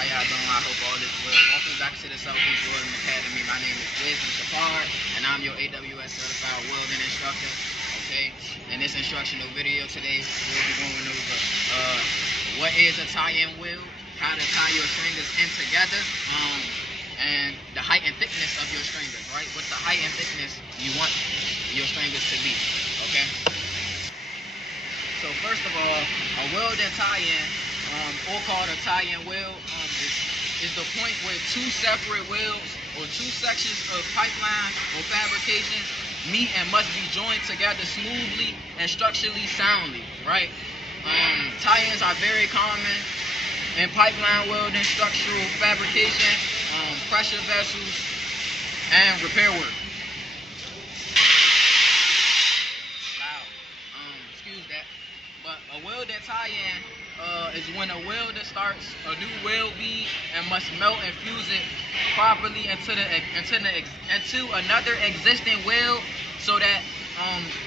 How y'all doing? I hope all is well. Welcome back to the Southeast Welding Academy. My name is Welding, and I'm your AWS certified welding instructor. Okay, in this instructional video today, we'll be going over what is a tie-in weld, how to tie your stringers in together, and the height and thickness of your stringers, right? What's the height and thickness you want your stringers to be, okay? So first of all, a weld and tie-in, or called a tie-in weld, is the point where two separate welds or two sections of pipeline or fabrication meet and must be joined together smoothly and structurally soundly, right? Tie-ins are very common in pipeline welding, structural fabrication, pressure vessels, and repair work. Excuse that. But a weld and tie-in is when a welder starts a new weld bead and must melt and fuse it properly into another existing weld, so that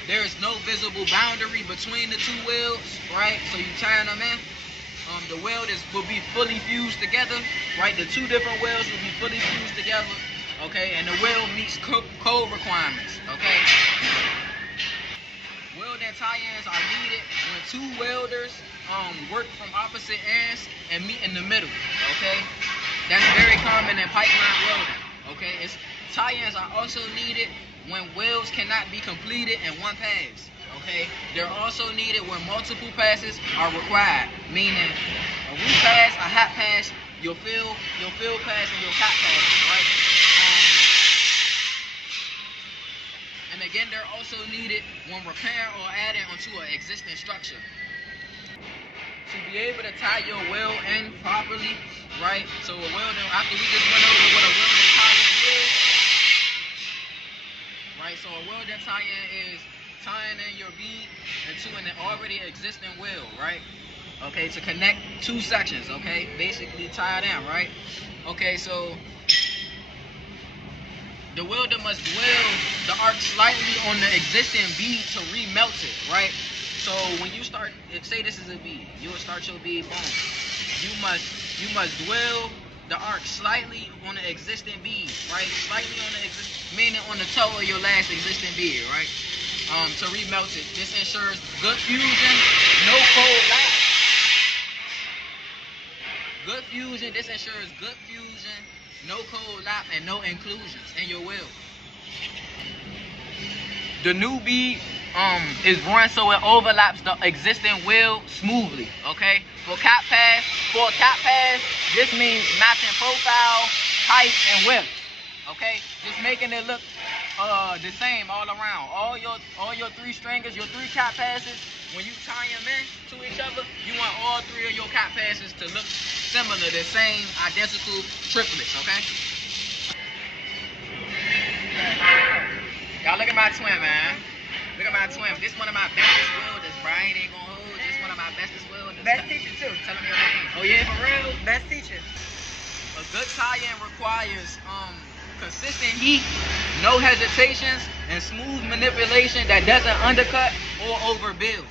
there is no visible boundary between the two welds, right? So you tying them in. The weld will be fully fused together, right? The two different welds will be fully fused together, okay? And the weld meets code requirements, okay? Weld and tie-ins are needed when two welders work from opposite ends and meet in the middle, okay? That's very common in pipeline welding, okay? Tie-ins are also needed when welds cannot be completed in one pass, okay? They're also needed when multiple passes are required, meaning a root pass, a hot pass, your fill pass, and your cap pass, right? And again, they're also needed when repairing or adding onto an existing structure. To be able to tie your weld in properly, right? So a welding, after we just went over what a welding tie-in is, right? So a welding tie-in is tying in your bead into an already existing weld, right? Okay, to connect two sections, okay? Basically tie it in, right? Okay, so the welder must weld the arc slightly on the existing bead to remelt it, right? So when you start, say this is a bead, you will start your bead, boom. You must weld the arc slightly on the existing bead, right? Slightly on the meaning on the toe of your last existing bead, right? To remelt it. This ensures good fusion, no cold lapse. Good fusion. This ensures good fusion, no cold lapse, and no inclusions in your weld. The new bead is run so it overlaps the existing weld smoothly, okay? For a cap pass, this means matching profile, height, and width, okay? Just making it look the same all around. All your three stringers, your three cap passes, when you tie them in to each other, you want all three of your cap passes to look similar, the same identical triplets, okay? Y'all look at my twin, man. Look at my twin. This one of my bestest welders. Brian ain't gonna hold. This one of my bestest welders. Best teacher too. Tell him your name. Oh yeah, for real? Best teacher. A good tie-in requires consistent heat, no hesitations, and smooth manipulation that doesn't undercut or overbuild.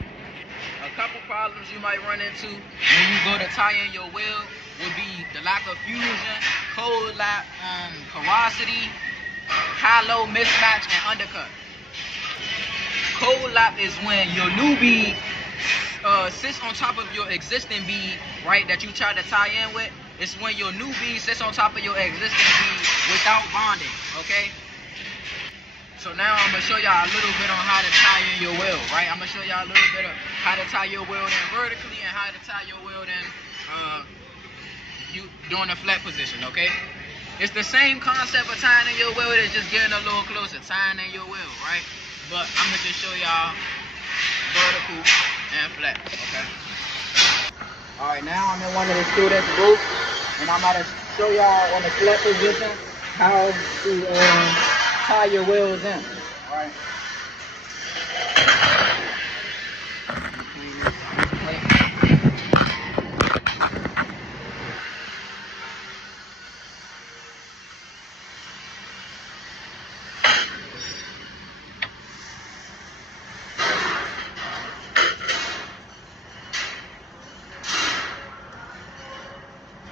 A couple problems you might run into when you go to tie in your weld would be the lack of fusion, cold lap, porosity, high-low mismatch, and undercut. Cold lap is when your new bead sits on top of your existing bead, right, that you try to tie in with. It's when your new bead sits on top of your existing bead without bonding, okay? So now I'm going to show y'all a little bit on how to tie in your weld, right? I'm going to show y'all a little bit of how to tie your weld in vertically and how to tie your weld in doing a flat position, okay? It's the same concept of tying in your weld, it's just getting a little closer, tying in your weld, right? But I'm going to just show y'all vertical and flat, okay? Alright, now I'm in one of the students' booths, and I'm going to show y'all on the flat position how to tie your welds in, alright?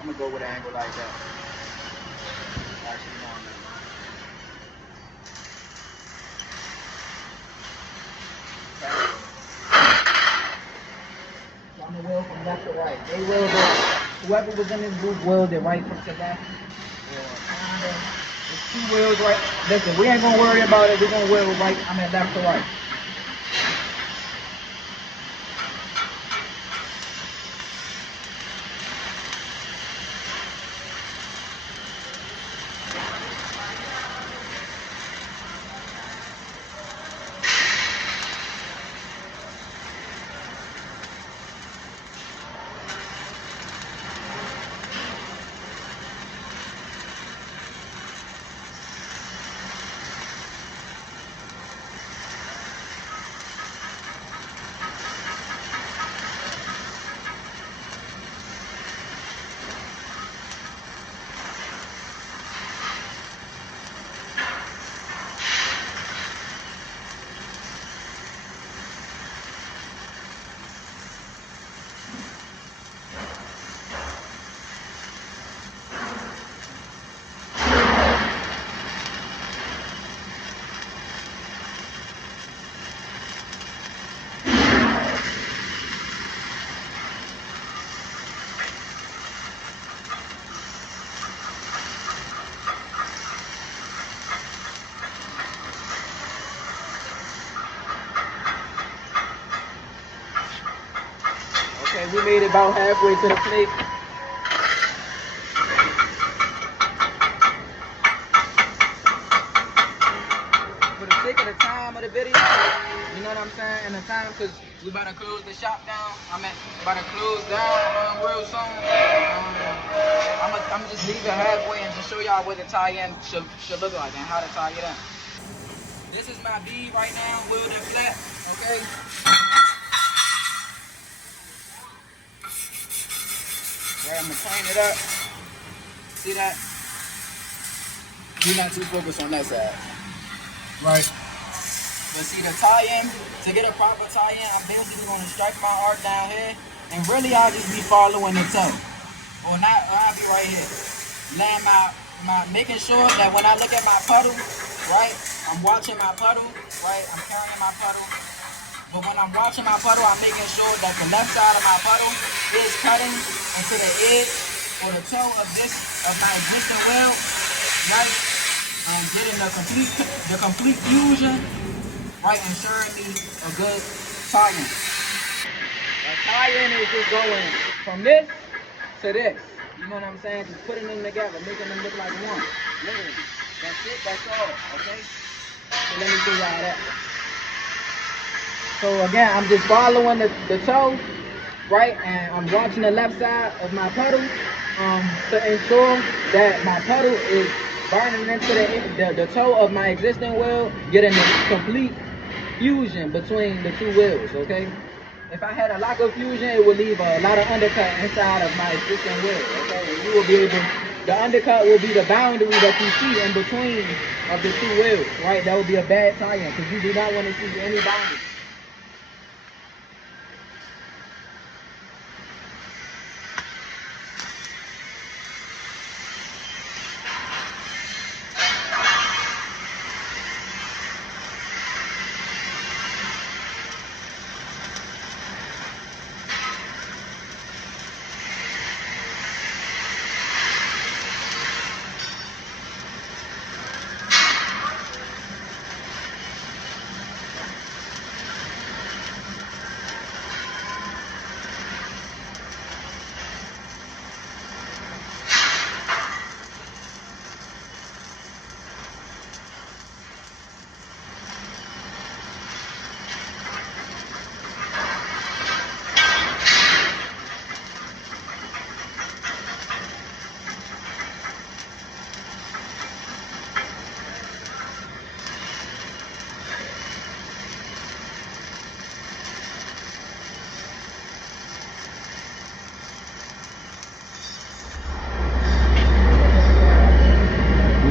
I'm gonna go with an angle like that. Actually, no, I'm not. So I'm gonna weld from left to right. They welded, whoever was in this group welded right from to left. There's two wheels right. Listen, we ain't gonna worry about it. We're gonna weld right. I mean left to right. Okay, we made it about halfway to the plate. For the sake of the time of the video, you know what I'm saying? And the time, because we about to close the shop down. I'm about to close down real soon. I'm gonna just leave it halfway and just show y'all what the tie-in should look like and how to tie it in. This is my bead right now, welded flat, okay? Right, I'm gonna clean it up. See that? You're not too focused on that side. Right. But see the tie-in, to get a proper tie-in, I'm basically gonna strike my arc down here, and really I'll just be following the toe. Or I'll be right here. Laying making sure that when I look at my puddle, right, I'm watching my puddle, right, I'm carrying my puddle. But when I'm watching my puddle, I'm making sure that the left side of my puddle is cutting into the edge or the toe of my existing weld, right? And getting the complete fusion, right? Ensuring me a good tie-in. The tie-in is just going from this to this. You know what I'm saying? Just putting them together, making them look like one. Literally. That's it, that's all, okay? So let me show y'all that. So again, I'm just following the toe, right? And I'm watching the left side of my puddle to ensure that my puddle is burning into the toe of my existing weld, getting the complete fusion between the two wheels, okay? If I had a lack of fusion, it would leave a lot of undercut inside of my existing weld, okay? And you will be able, the undercut will be the boundary that you see in between of the two wheels, right? That would be a bad tie-in because you do not want to see any boundary.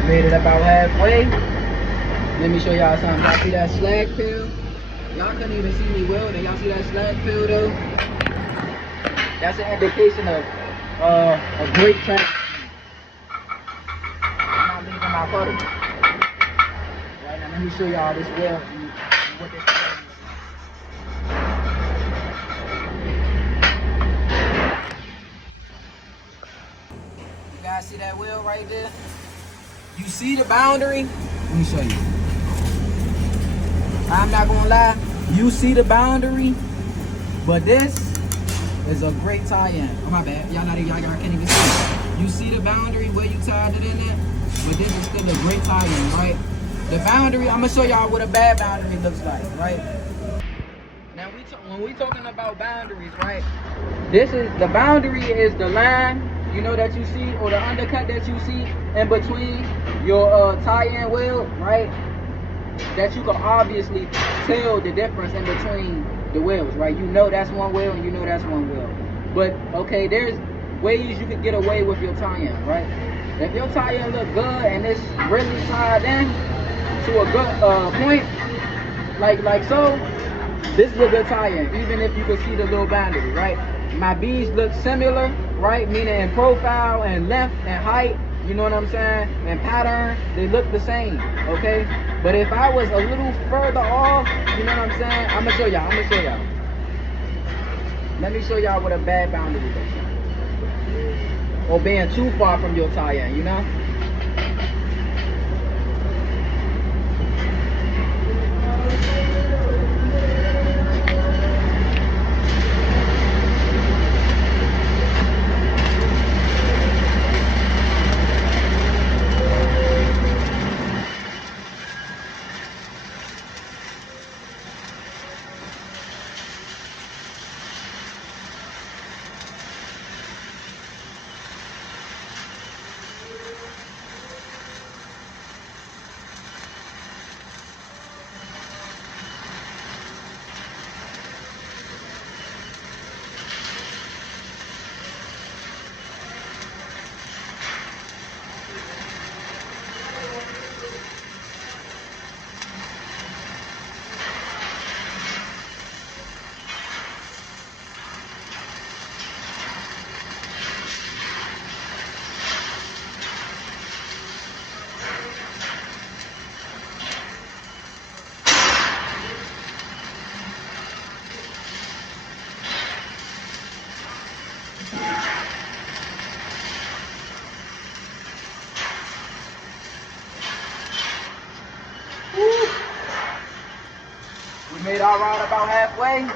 Made it about halfway. Let me show y'all something. Y'all see that slag peel? Y'all couldn't even see me welding. Y'all see that slag peel though? That's an indication of a great track. I'm not leaving my photo. Right now, let me show y'all this wheel and what this wheel looks like. You guys see that wheel right there? You see the boundary? Let me show you. I'm not gonna lie, you see the boundary, but this is a great tie-in. Oh my bad, y'all can't even see it. You see the boundary where you tied it in there, but this is still a great tie-in, right? The boundary, I'm gonna show y'all what a bad boundary looks like, right? Now when we talking about boundaries, right? The boundary is the line, you know, that you see, or the undercut that you see in between your tie-in wheel, right? That you can obviously tell the difference in between the wheels, right? You know that's one wheel and you know that's one wheel. But okay, there's ways you can get away with your tie-in, right? If your tie-in look good and it's really tied in to a good point, like so, this is a good tie-in, even if you can see the little boundary, right? My beads look similar, right? Meaning in profile and length and height, you know what I'm saying? And pattern, they look the same, okay? But if I was a little further off, you know what I'm saying? I'm gonna show y'all. Let me show y'all what a bad boundary looks like. Or being too far from your tie-in, you know? We made our route about halfway. We're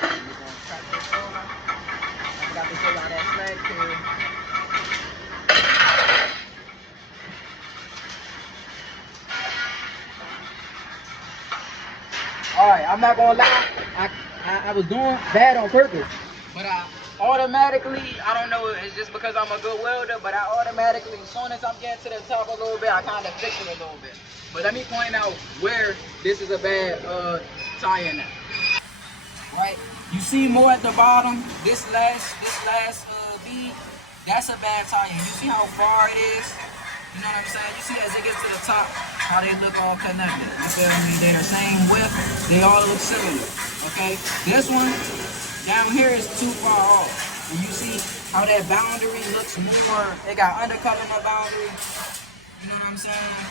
gonna track this over. I forgot to show y'all that snag here. Alright, I'm not gonna lie, I was doing bad on purpose. But I automatically, I don't know, it's just because I'm a good welder, but I automatically, as soon as I'm getting to the top a little bit, I kind of fix it a little bit. But let me point out where this is a bad tie-in at. Right? You see more at the bottom, this last bead, that's a bad tie-in. You see how far it is? You know what I'm saying? You see as it gets to the top, how they look all connected. You feel me? They're the same width, they all look similar. Okay? This one, down here is too far off. And you see how that boundary looks more, it got undercut in the boundary. You know what I'm saying?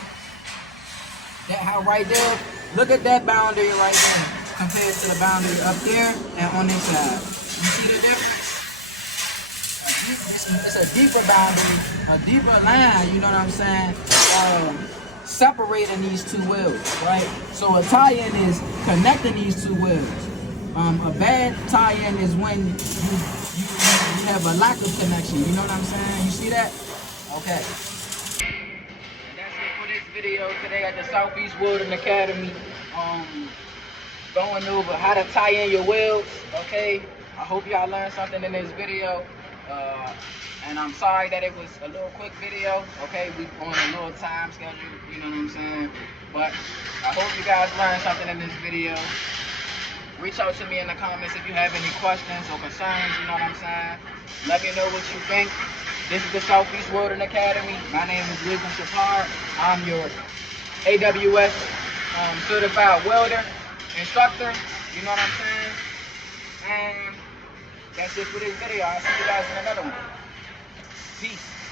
That how right there, look at that boundary right there compared to the boundary up there and on this side. You see the difference? It's a deeper boundary, a deeper line, you know what I'm saying? Separating these two wheels, right? So a tie-in is connecting these two wheels. A bad tie-in is when you have a lack of connection, you know what I'm saying? You see that? Okay. And that's it for this video today at the Southeast Welding Academy. Going over how to tie in your wheels, okay? I hope y'all learned something in this video. And I'm sorry that it was a little quick video, okay? We on a little time schedule, you know what I'm saying? But I hope you guys learned something in this video. Reach out to me in the comments if you have any questions or concerns, you know what I'm saying? Let me know what you think. This is the Southeast Welding Academy. My name is Wisdom Shapard. I'm your AWS certified welder, instructor, you know what I'm saying? And That's it for this video. I'll see you guys in another one. Peace.